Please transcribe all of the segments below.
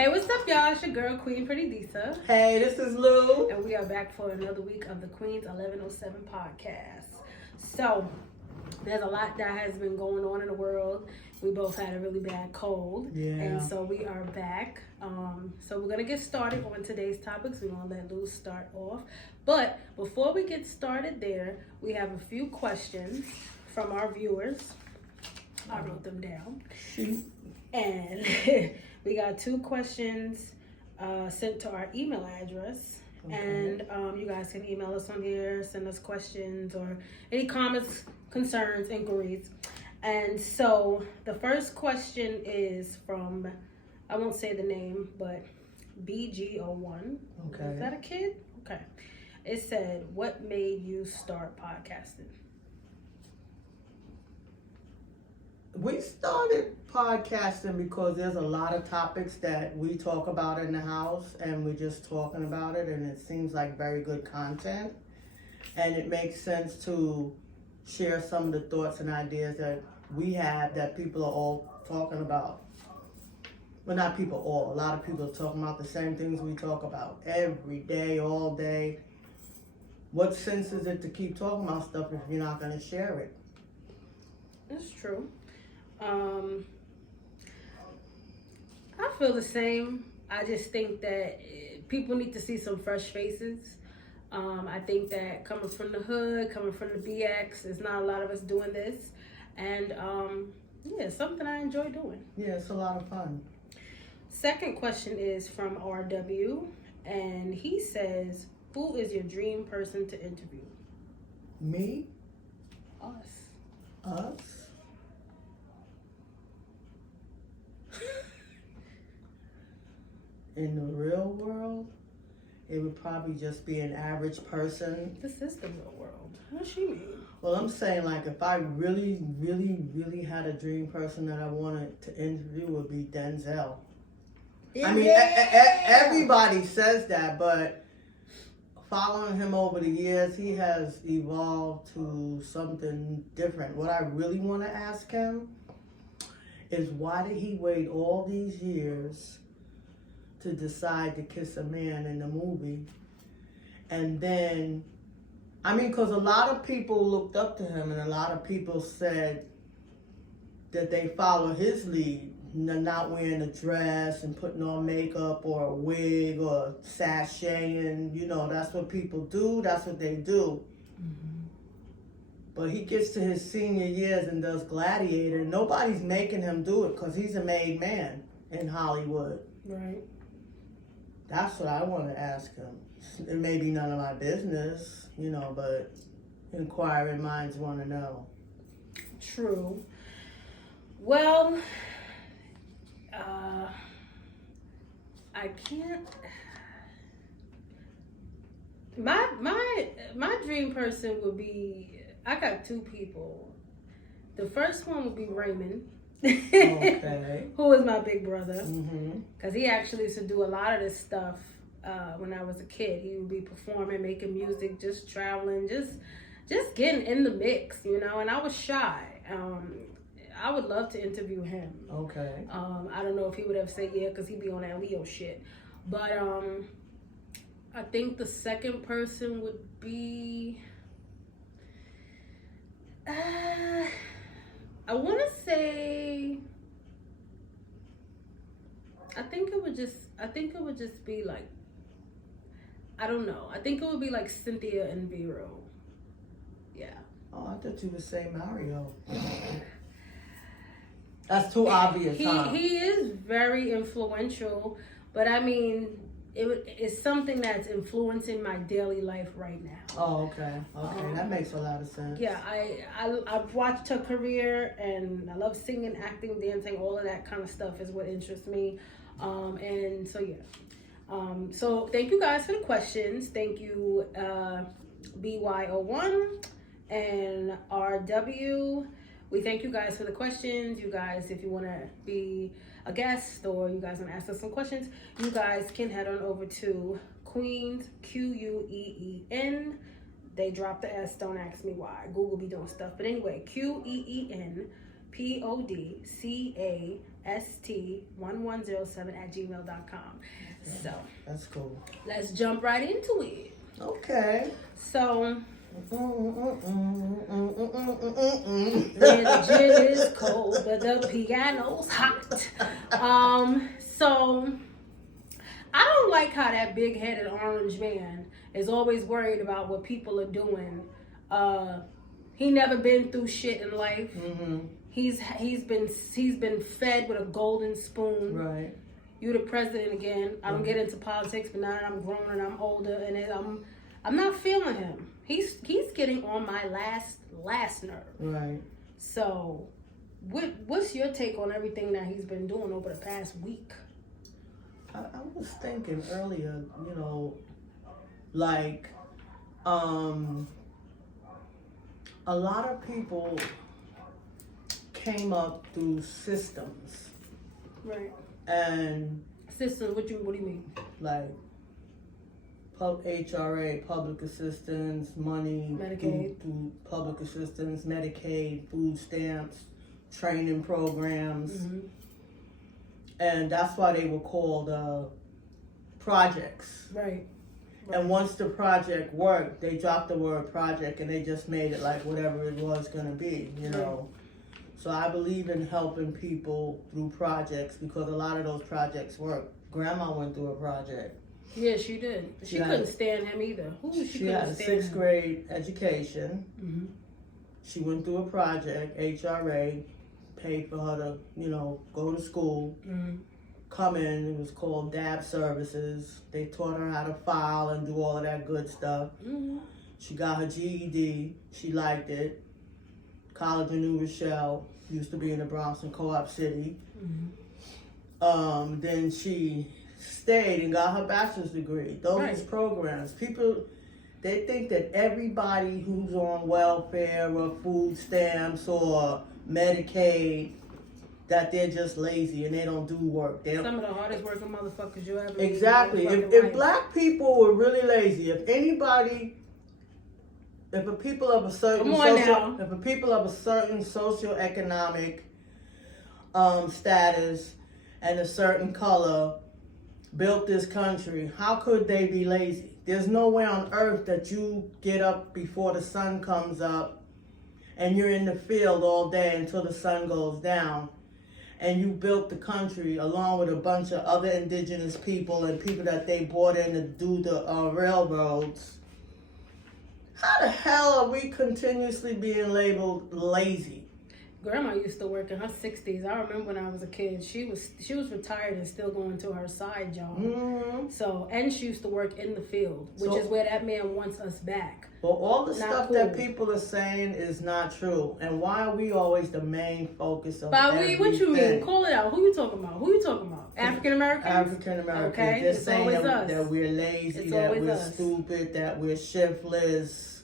Hey, what's up, y'all? It's your girl, Queen Pretty Disa. Hey, this is Lou. And we are back for another week of the Queens 1107 podcast. So, there's a lot that has been going on in the world. We both had a really bad cold. Yeah. And so we are back. So we're going to get started on today's topics. We're going to let Lou start off. But before we get started there, we have a few questions from our viewers. I wrote them down. And we got 2 questions sent to our email address. Okay. And you guys can email us on here, send us questions or any comments, concerns, inquiries. And so the first question is from, I won't say the name, but BG01. Okay. Is that a kid? Okay. It said, what made you start podcasting? We started podcasting because there's a lot of topics that we talk about in the house and we're just talking about it, and it seems like very good content. And it makes sense to share some of the thoughts and ideas that we have that people are all talking about. Well, not people all. A lot of people are talking about the same things we talk about every day, all day. What sense is it to keep talking about stuff if you're not going to share it? That's true. I feel the same. I just think that people need to see some fresh faces. I think that coming from the hood, coming from the BX, there's not a lot of us doing this. And yeah, it's something I enjoy doing. Yeah, it's a lot of fun. Second question is from RW, and he says, who is your dream person to interview? Me? Us. Us? In the real world, it would probably just be an average person. This is the real world. What does she mean? Well, I'm saying, like, if I really, really, really had a dream person that I wanted to interview, would be Denzel. I mean, everybody says that, but following him over the years, he has evolved to something different. What I really want to ask him is, why did he wait all these years to decide to kiss a man in the movie? And then, I mean, because a lot of people looked up to him and a lot of people said that they follow his lead, not wearing a dress and putting on makeup or a wig or sashaying. You know, that's what people do. That's what they do. Mm-hmm. But he gets to his senior years and does Gladiator. Nobody's making him do it because he's a made man in Hollywood. Right. That's what I want to ask him. It may be none of my business, you know, but inquiring minds want to know. True. Well, I can't. My dream person would be. I got 2 people. The first one would be Raymond. Okay. Who is my big brother. Mm-hmm. Because he actually used to do a lot of this stuff when I was a kid. He would be performing, making music, just traveling, just getting in the mix, you know. And I was shy. I would love to interview him. Okay. I don't know if he would have said yeah, because he'd be on that Leo shit. But I think the second person would be... I want to say, I think it would just be like, I don't know. I think it would be like Cynthia and Vero. Yeah. Oh, I thought you would say Mario. That's too obvious, huh? He is very influential, but I mean, it's something that's influencing my daily life right now. Oh, okay. That makes a lot of sense. Yeah, I've watched her career, and I love singing, acting, dancing, all of that kind of stuff is what interests me. And so yeah. So thank you guys for the questions. Thank you, BY01 and RW. We thank you guys for the questions. You guys, if you want to be a guest or you guys want to ask us some questions, you guys can head on over to Queens, QUEEN. They dropped the S, don't ask me why. Google be doing stuff. But anyway, QueenPodcast QueensPodcast EP.5 S.1 So That's cool. let's jump right into it. Okay. So where the gin is cold, but the piano's hot. So I don't like how that big-headed orange man is always worried about what people are doing. He never been through shit in life. Mm-hmm. He's been fed with a golden spoon. Right. You the president again. I don't get into politics, but now that I'm grown and I'm older, and I'm not feeling him. He's getting on my last nerve. Right. So, what's your take on everything that he's been doing over the past week? I was thinking earlier, like, a lot of people came up through systems. Right. And Systems, what do you mean? like HRA, public assistance, money, Medicaid. through public assistance, Medicaid, food stamps, training programs. Mm-hmm. And that's why they were called projects. Right. And once the project worked, they dropped the word project and they just made it like whatever it was going to be, So I believe in helping people through projects because a lot of those projects work. Grandma went through a project. Yeah, she did. She couldn't stand him either. She had a 6th grade education. Mm-hmm. She went through a project, HRA, paid for her to, go to school. Mm-hmm. Come in, it was called DAB services. They taught her how to file and do all of that good stuff. Mm-hmm. She got her GED. She liked it. College of New Rochelle, used to be in the Bronx and Co-op City. Mm-hmm. Then she stayed and got her bachelor's degree. Those programs, people, they think that everybody who's on welfare or food stamps or Medicaid, that they're just lazy and they don't do work. Some of the hardest working motherfuckers you ever Exactly. If black people were really lazy, if a people of a certain socioeconomic status and a certain color built this country, how could they be lazy? There's no way on earth that you get up before the sun comes up and you're in the field all day until the sun goes down and you built the country along with a bunch of other indigenous people and people that they brought in to do the railroads. How the hell are we continuously being labeled lazy? Grandma used to work in her 60s. I remember when I was a kid, she was retired and still going to her side job. Mm-hmm. So, and she used to work in the field, which is where that man wants us back. Well, all the stuff that people are saying is not true. And why are we always the main focus of everything? What you mean? Call it out. Who you talking about? African Americans? African Americans. Okay, They're it's saying always us. that we're lazy, It's that always we're us. stupid, that we're shiftless,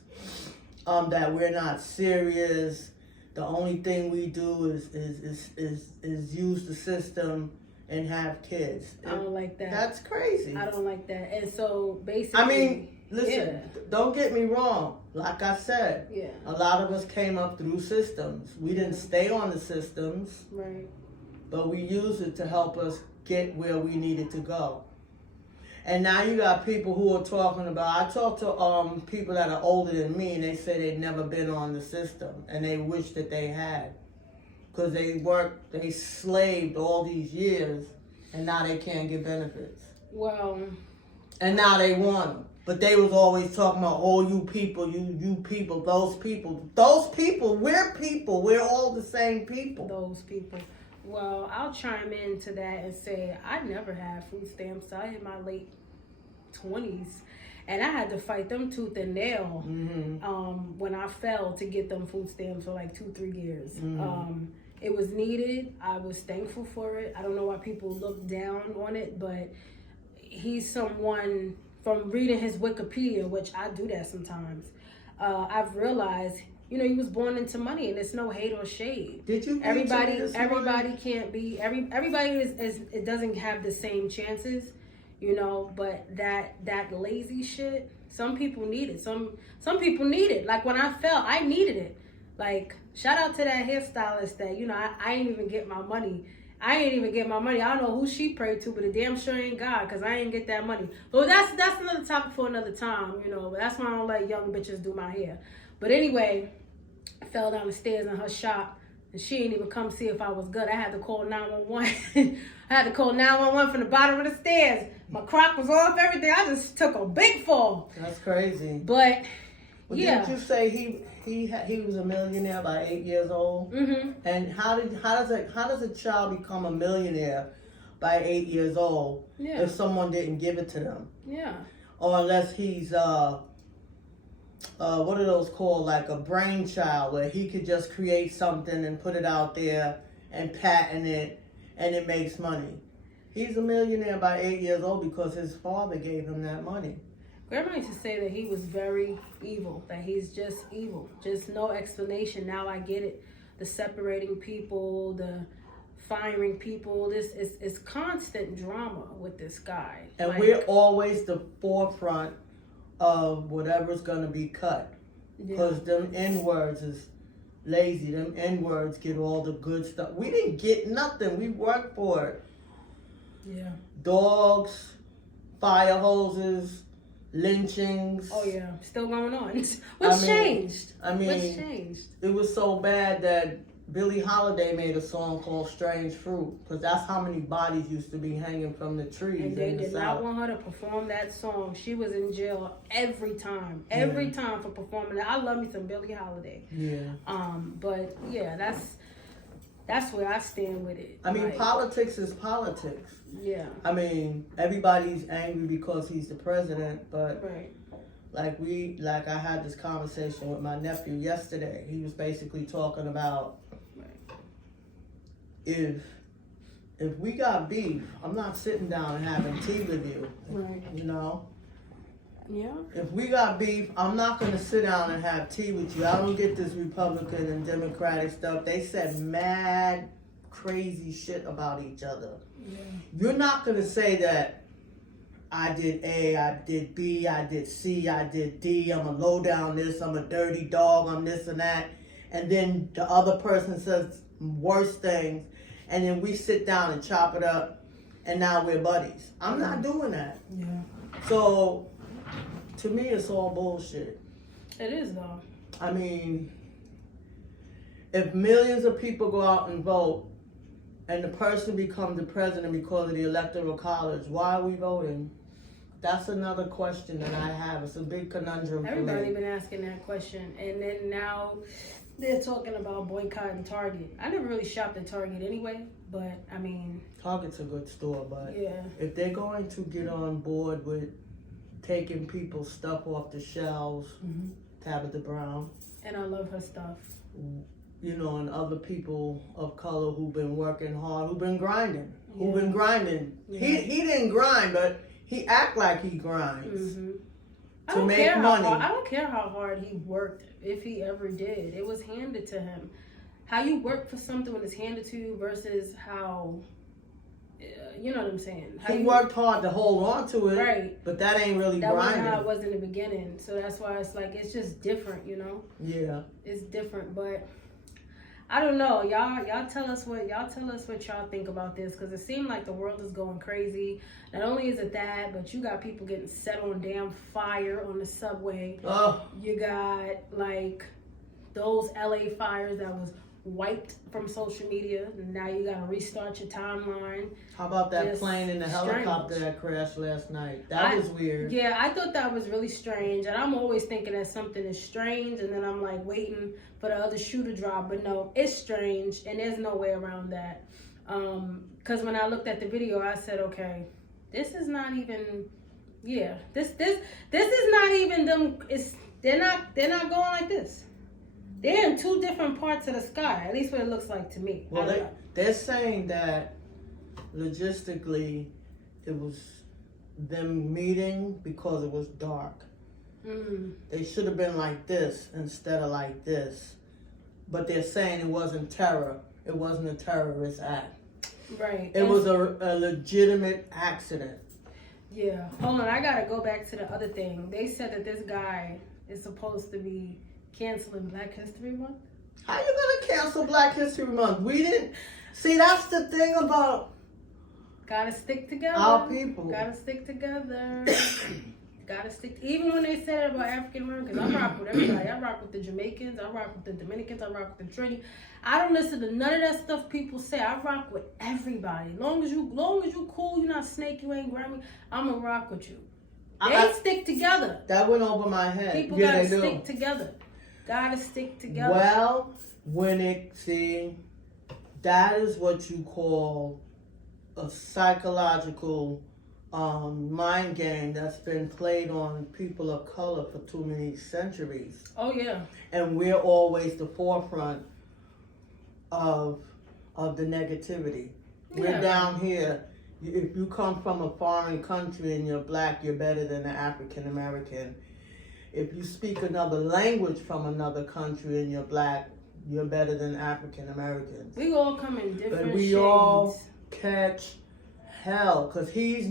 that we're not serious. The only thing we do is use the system and have kids. I don't like that. That's crazy. I don't like that. And so basically, I mean, listen, don't get me wrong. Like I said, a lot of us came up through systems. We didn't stay on the systems, right? But we used it to help us get where we needed to go. And now you got people who are talking about, I talk to people that are older than me and they say they've never been on the system and they wish that they had. Because they slaved all these years and now they can't get benefits. Well. And now they want them. But they was always talking about, oh, you people, you people, those people. Those people, we're all the same people. Those people. Well, I'll chime into that and say I never had food stamps. I in my late 20s, and I had to fight them tooth and nail when I fell to get them food stamps for like 2-3 years. Mm-hmm. It was needed. I was thankful for it. I don't know why people look down on it, but he's someone, from reading his Wikipedia, which I do that sometimes, I've realized, he was born into money, and it's no hate or shade. Did you? Everybody can't be everybody is it doesn't have the same chances, But that lazy shit, some people need it. Some people need it. Like when I fell, I needed it. Like shout out to that hairstylist that I didn't even get my money, I ain't even get my money. I don't know who she prayed to, but it damn sure ain't God, because I ain't get that money. But that's another topic for another time, you know. But that's why I don't let young bitches do my hair. But anyway, I fell down the stairs in her shop, and she didn't even come see if I was good. I had to call 911. I had to call 911 from the bottom of the stairs. My crock was off, everything. I just took a big fall. That's crazy. But well, yeah. Didn't you say he was a millionaire by 8 years old? Mm-hmm. And how does a child become a millionaire by 8 years old if someone didn't give it to them? Yeah. Or unless he's what are those called, like a brainchild, where he could just create something and put it out there and patent it and it makes money. He's a millionaire by 8 years old because his father gave him that money. Grandma used to say that he was very evil, that he's just evil, just no explanation. Now I get it. The separating people, the firing people, this is constant drama with this guy. And we're always the forefront of whatever's going to be cut. Because them N-words is lazy. Them N-words get all the good stuff. We didn't get nothing. We worked for it. Yeah. Dogs, fire hoses, lynchings. Oh yeah, still going on. What's changed? What's changed? It was so bad that Billie Holiday made a song called Strange Fruit, because that's how many bodies used to be hanging from the trees. And they did not want her to perform that song. She was in jail every time for performing that. I love me some Billie Holiday. Yeah. But yeah, that's where I stand with it. I mean, politics is politics. Yeah. I mean, everybody's angry because he's the president, but like I had this conversation with my nephew yesterday. He was basically talking about if we got beef, I'm not sitting down and having tea with you. Right. You know? Yeah. If we got beef, I'm not going to sit down and have tea with you. I don't get this Republican and Democratic stuff. They said mad, crazy shit about each other. Yeah. You're not going to say that I did A, I did B, I did C, I did D, I'm a low down this, I'm a dirty dog, I'm this and that. And then the other person says worse things. And then we sit down and chop it up. And now we're buddies. I'm not doing that. Yeah. So, to me, it's all bullshit. It is, though. I mean, if millions of people go out and vote and the person becomes the president because of the electoral college, why are we voting? That's another question that I have. It's a big conundrum for me. Everybody been asking that question. And then now they're talking about boycotting Target. I never really shopped at Target anyway, but I mean... Target's a good store, but yeah. If they're going to get on board with taking people's stuff off the shelves, Tabitha Brown. And I love her stuff. You know, and other people of color who've been working hard, who've been grinding. Yeah. He didn't grind, but he act like he grinds to make money. I don't care how hard he worked, if he ever did. It was handed to him. How you work for something when it's handed to you versus how, you know what I'm saying? He worked hard to hold on to it, right? But that ain't really grinding. That wasn't how it was in the beginning. So that's why it's like, it's just different, you know? Yeah. It's different, but... I don't know, y'all tell us what y'all think about this, because it seemed like the world is going crazy. Not only is it that, but you got people getting set on damn fire on the subway. Oh. You got like those LA fires that was wiped from social media. Now you gotta restart your timeline. How about that plane and the helicopter that crashed last night? That was weird. Yeah, I thought that was really strange. And I'm always thinking that something is strange, and then I'm like waiting for the other shoe to drop. But no, it's strange, and there's no way around that. Because when I looked at the video, I said, okay, this is not even. Yeah, this is not even them. They're not going like this. They're in two different parts of the sky, at least what it looks like to me. Well, they're saying that logistically it was them meeting because it was dark. They should have been like this instead of like this. But they're saying it wasn't terror. It wasn't a terrorist act. Right. It was a legitimate accident. Yeah. Hold on, I gotta go back to the other thing. They said that this guy is supposed to be canceling Black History Month. How you gonna cancel Black History Month? We didn't. See, that's the thing about gotta stick together. our people. Gotta stick together. Gotta stick. Even when they say that about African Americans, I rock with everybody. I rock with the Jamaicans. I rock with the Dominicans. I rock with the Trini. I don't listen to none of that stuff people say. I rock with everybody. Long as you cool, you're not snake, you ain't grimy. I'ma rock with you. They stick together. That went over my head. People yeah, gotta they stick do. together. Gotta stick together. Well, that is what you call a psychological mind game that's been played on people of color for too many centuries. Oh yeah. And we're always the forefront of the negativity. Yeah. We're down here. If you come from a foreign country and you're black, you're better than the African American. If you speak another language from another country and you're black, you're better than African Americans. We all come in different But we shades. all catch hell because he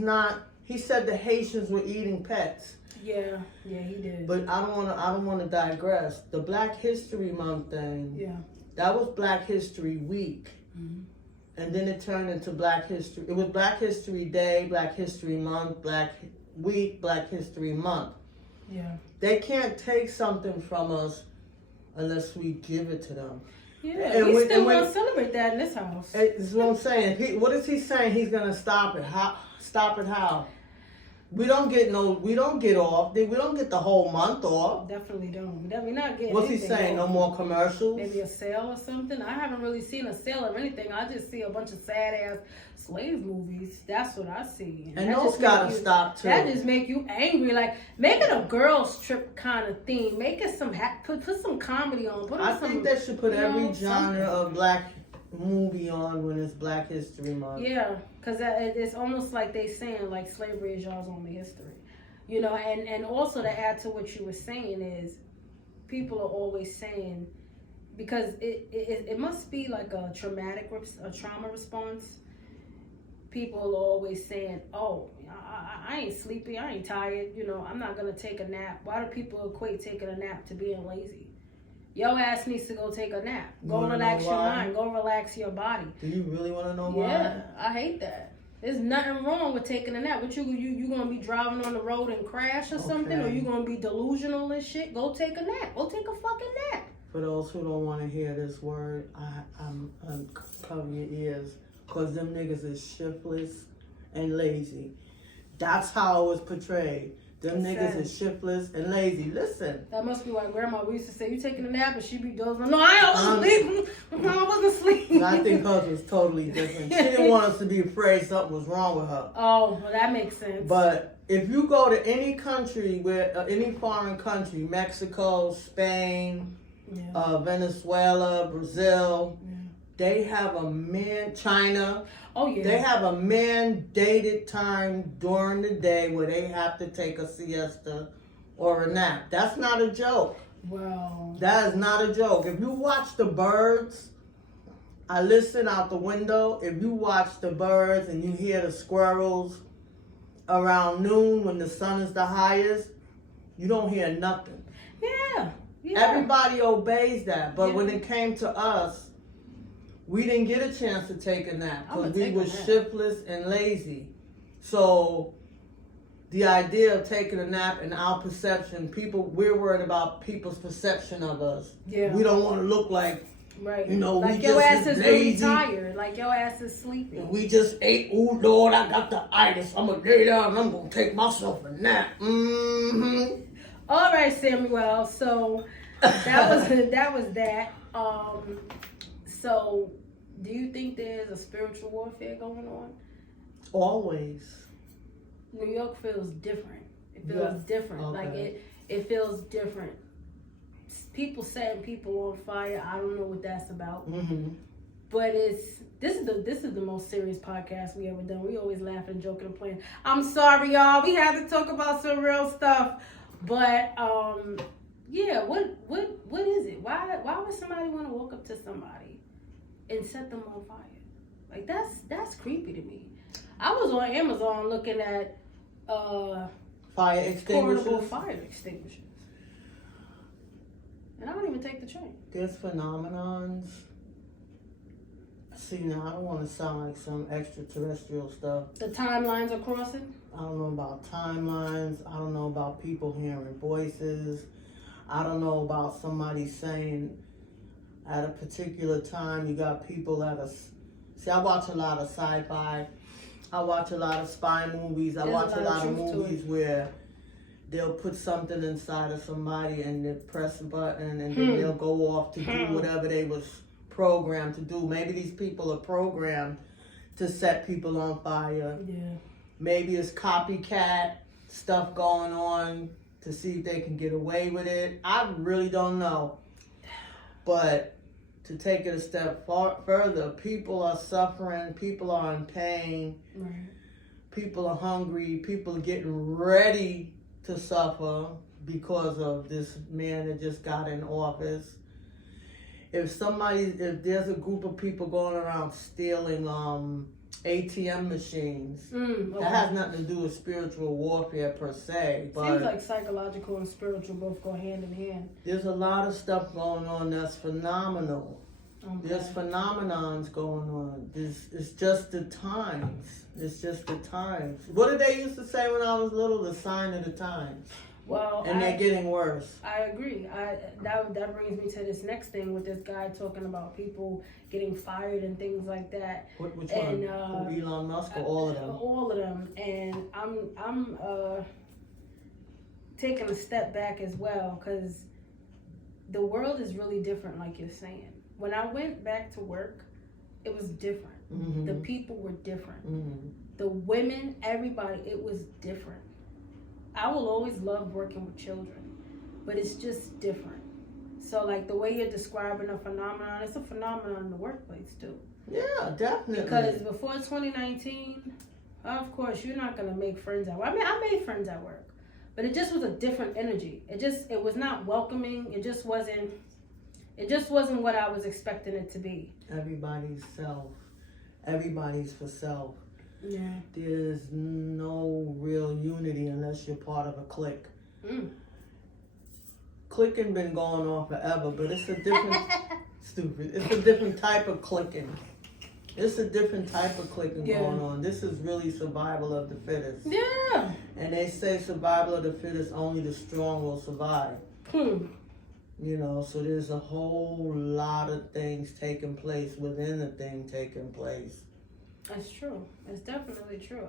said the Haitians were eating pets. Yeah, he did. But I don't want to digress. The Black History Month thing. Yeah. That was Black History Week. Mm-hmm. And then it turned into Black History. It was Black History Day, Black History Month, Black Week, Black History Month. Yeah. They can't take something from us unless we give it to them. Yeah, And we still want to celebrate that in this house. This is what I'm saying. What is he saying? He's gonna stop it. How? Stop it? How? We don't get off. We don't get the whole month off. Definitely don't. We're not getting. What's he saying? off. No more commercials. Maybe a sale or something. I haven't really seen a sale or anything. I just see a bunch of sad ass slave movies. That's what I see. And those gotta stop too. That just make you angry. Like make it a girls trip kind of theme. Make it some put some comedy on. I think they should put every genre of black movie on when it's Black History Month. Yeah, because it's almost like they saying like slavery is y'all's only history. You know, and also to add to what you were saying is people are always saying, because it must be like a trauma response. People are always saying, oh, I ain't sleepy, I ain't tired, you know, I'm not going to take a nap. Why do people equate taking a nap to being lazy? Your ass needs to go take a nap. Go relax your mind. Go relax your body. Do you really want to know why? Yeah, I hate that. There's nothing wrong with taking a nap. But you gonna be driving on the road and crash or something, or you gonna be delusional and shit? Go take a nap. Go take a fucking nap. For those who don't want to hear this word, I'm covering your ears, cause them niggas is shiftless and lazy. That's how it was portrayed. Them niggas is shiftless and lazy. Listen. That must be why Grandma used to say, you taking a nap and she be dozing. No, I wasn't sleeping. I wasn't sleeping. I think hers was totally different. She didn't want us to be afraid something was wrong with her. Oh, well, that makes sense. But if you go to any country, any foreign country, Mexico, Spain, Venezuela, Brazil, they have a China. Oh, yeah. They have a mandated time during the day where they have to take a siesta or a nap. That's not a joke. Wow. That is not a joke. If you watch the birds, I listen out the window. If you watch the birds and you hear the squirrels around noon when the sun is the highest, you don't hear nothing. Yeah. Everybody obeys that. But when it came to us, we didn't get a chance to take a nap because we were shiftless and lazy. So the idea of taking a nap in our perception, we're worried about people's perception of us. Yeah. We don't want to look like, you know, like we your just ass is lazy. really tired. Like your ass is sleepy. We just ate. Oh Lord, I got the itis. I'm gonna lay down and I'm gonna take myself a nap. Mm-hmm. All right, Samuel. So that was that. So, do you think there's a spiritual warfare going on? Always. New York feels different. It feels different. Okay. Like it feels different. People setting people on fire. I don't know what that's about. Mm-hmm. But this is the most serious podcast we ever done. We always laughing, joking, and playing. I'm sorry, y'all. We had to talk about some real stuff. But yeah, what is it? Why would somebody want to walk up to somebody and set them on fire? Like that's creepy to me. I was on Amazon looking at fire extinguishers. Portable fire extinguishers. And I don't even take the train. There's phenomenons See, now I don't want to sound like some extraterrestrial stuff. The timelines are crossing? I don't know about timelines. I don't know about people hearing voices. I don't know about somebody saying at a particular time you got people that are... See, I watch a lot of sci-fi. I watch a lot of spy movies. I watch a lot of movies where they'll put something inside of somebody and they press a button and then they'll go off to do whatever they was programmed to do. Maybe these people are programmed to set people on fire. Yeah. Maybe it's copycat stuff going on to see if they can get away with it. I really don't know. But to take it a step further, people are suffering, people are in pain, right. People are hungry, people are getting ready to suffer because of this man that just got in office. If there's a group of people going around stealing ATM machines, Okay. that has nothing to do with spiritual warfare per se. But seems like psychological and spiritual both go hand in hand. there's a lot of stuff going on that's phenomenal. Okay. There's phenomenons going on. It's just the times. It's just the times. What did they used to say when I was little? The sign of the times. Well, and they're getting worse. I agree. That brings me to this next thing with this guy talking about people getting fired and things like that. Which and, one? Elon Musk or all of them? All of them. And I'm taking a step back as well because the world is really different, like you're saying. When I went back to work, it was different. Mm-hmm. The people were different. Mm-hmm. The women, everybody, it was different. I will always love working with children, but it's just different. So, like, the way you're describing a phenomenon, it's a phenomenon in the workplace, too. Yeah, definitely. Because before 2019, of course, you're not going to make friends at work. I mean, I made friends at work, but it just was a different energy. It was not welcoming. It just wasn't what I was expecting it to be. Everybody's self. Everybody's for self. Yeah. There's no real unity unless you're part of a clique. Cliquing been going on forever, but it's a different stupid. It's a different type of cliquing. It's a different type of cliquing going on. This is really survival of the fittest. Yeah. And they say survival of the fittest, only the strong will survive. You know, so there's a whole lot of things taking place within the thing taking place. That's true. It's definitely true.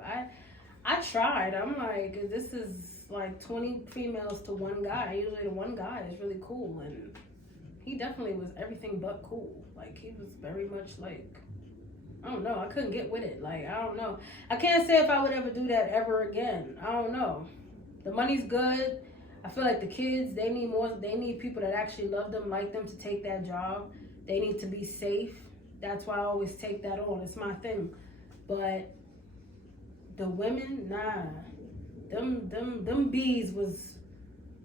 I tried. I'm like, this is like 20 females to one guy. Usually the one guy is really cool, and he definitely was everything but cool. Like, he was very much like, I don't know. I couldn't get with it. Like, I don't know. I can't say if I would ever do that ever again. I don't know. The money's good. I feel like the kids, they need people that actually love them, like them to take that job. They need to be safe. That's why I always take that on. It's my thing. But the women, nah. Them bees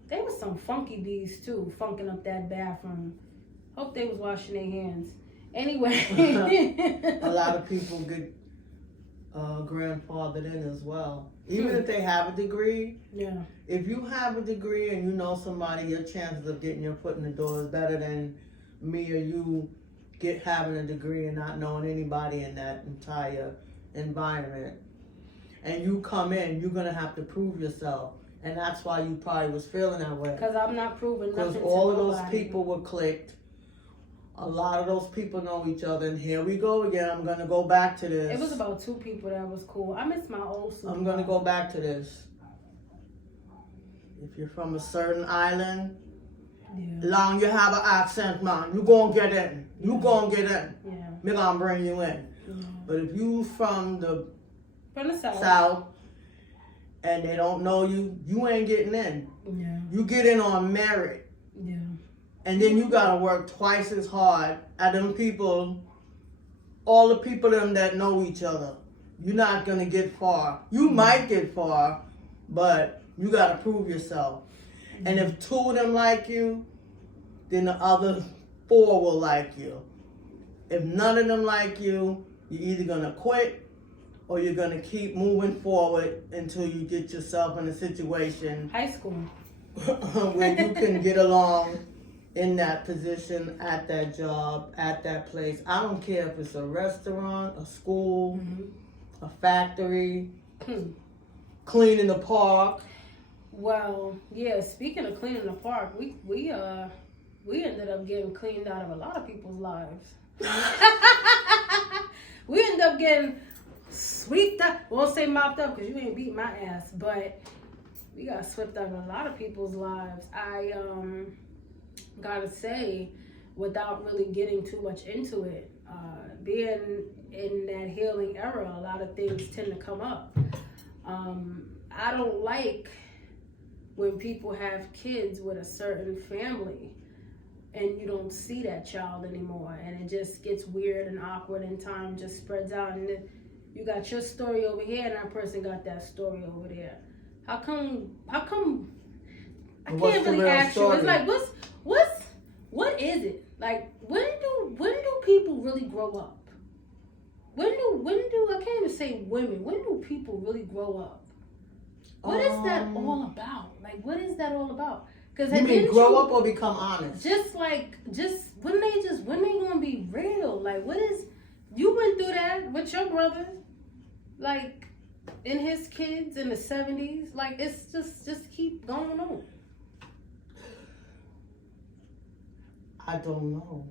they was some funky bees too, funking up that bathroom. Hope they was washing their hands. Anyway. A lot of people get grandfathered in as well. Even if they have a degree. Yeah. If you have a degree and you know somebody, your chances of getting your foot in the door is better than me or you having a degree and not knowing anybody in that entire environment. And you come in, you're going to have to prove yourself. And that's why you probably was feeling that way. Because I'm not proving nothing to Because all of nobody. those people were clicked. A lot of those people know each other. And here we go again. I'm going to go back to this. It was about 2 people that was cool. I miss my old supervisor. I'm going to go back to this. If you're from a certain island, long you have an accent, man, you gonna get in. You gonna get in. Yeah. Me gonna bring you in. Yeah. But if you from the South. South and they don't know you, you ain't getting in. Yeah. You get in on merit. Yeah. And then you gotta work twice as hard at them people, all the people them that know each other. You're not gonna get far. You might get far, but you gotta prove yourself. And if 2 of them like you, then the other 4 will like you. If none of them like you, you're either gonna quit or you're gonna keep moving forward until you get yourself in a situation High school. where you can get along in that position, at that job, at that place. I don't care if it's a restaurant, a school, a factory, cleaning the park. Well, yeah, speaking of cleaning the park, we ended up getting cleaned out of a lot of people's lives. We ended up getting swept up. Won't say mopped up because you ain't beat my ass, but we got swept up in a lot of people's lives. I gotta say, without really getting too much into it, being in that healing era, a lot of things tend to come up. I don't like when people have kids with a certain family and you don't see that child anymore, and it just gets weird and awkward, and time just spreads out, and then you got your story over here and that person got that story over there. How come I can't really ask you. It's like what is it? Like when do people really grow up? When do I can't even say women. When do people really grow up? What is that all about? Like what is that all about? Because you mean grow up or become honest? Just when they gonna be real? Like what is you went through that with your brother? Like in his kids in the 70s, like it's just keep going on. I don't know.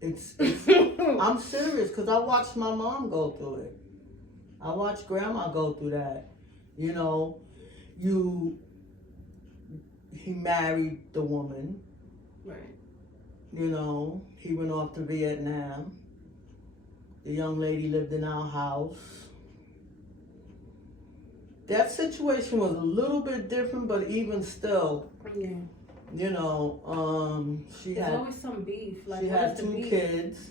It's I'm serious because I watched my mom go through it. I watched grandma go through that. You know, he married the woman. Right. You know, he went off to Vietnam. The young lady lived in our house. That situation was a little bit different, but even still, yeah. You know, There's always some beef. Like she had 2 kids.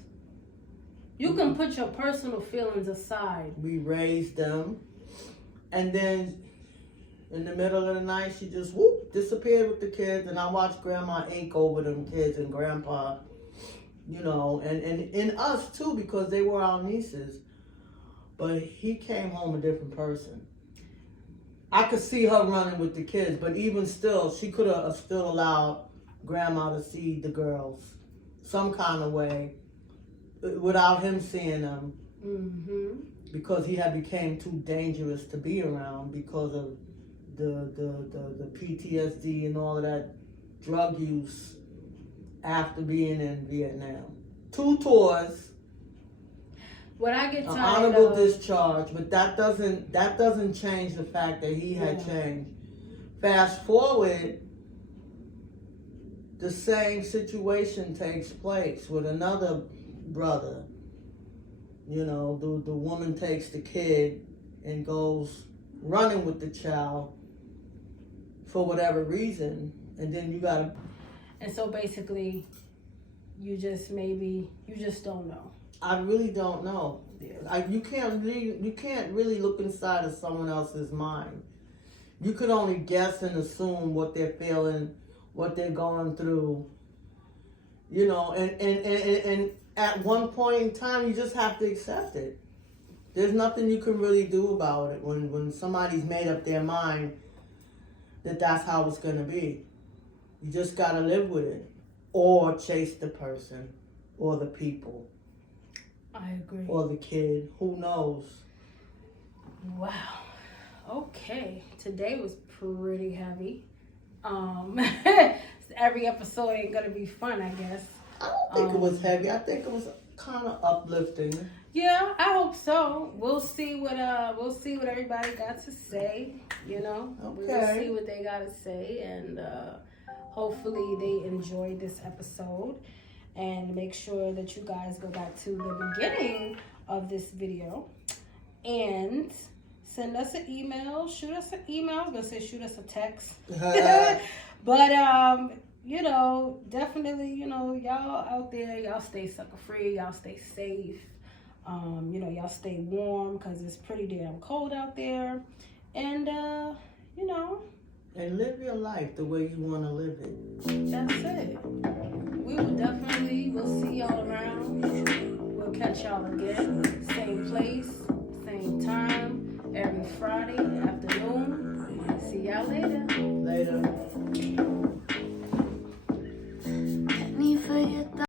You can put your personal feelings aside. We raised them, and then in the middle of the night, she just disappeared with the kids, and I watched Grandma ink over them kids and Grandpa, you know, and us too because they were our nieces. But he came home a different person. I could see her running with the kids, but even still, she could have still allowed Grandma to see the girls some kind of way without him seeing them. Because he had became too dangerous to be around because of the PTSD and all of that drug use after being in Vietnam. 2 tours. What I get tired honorable discharge, but that doesn't change the fact that he had changed. Fast forward, the same situation takes place with another brother. You know, the woman takes the kid and goes running with the child for whatever reason, and then you gotta. And so basically, you just don't know. I really don't know. You can't really look inside of someone else's mind. You could only guess and assume what they're feeling, what they're going through. You know, and at one point in time, you just have to accept it. There's nothing you can really do about it when somebody's made up their mind that that's how it's going to be. You just got to live with it or chase the person or the people. I agree. Or the kid. Who knows? Wow. Okay. Today was pretty heavy. Every episode ain't gonna be fun, I guess. I don't think it was heavy. I think it was kind of uplifting. Yeah, I hope so. We'll see what everybody got to say. You know, We'll see what they got to say, and hopefully they enjoyed this episode. And make sure that you guys go back to the beginning of this video and send us an email. Shoot us an email. I was gonna say shoot us a text, but you know, definitely, you know, y'all out there, y'all stay sucker free, y'all stay safe. You know, y'all stay warm because it's pretty damn cold out there, and you know. And live your life the way you want to live it. That's it. We'll see y'all around. We'll catch y'all again. Same place,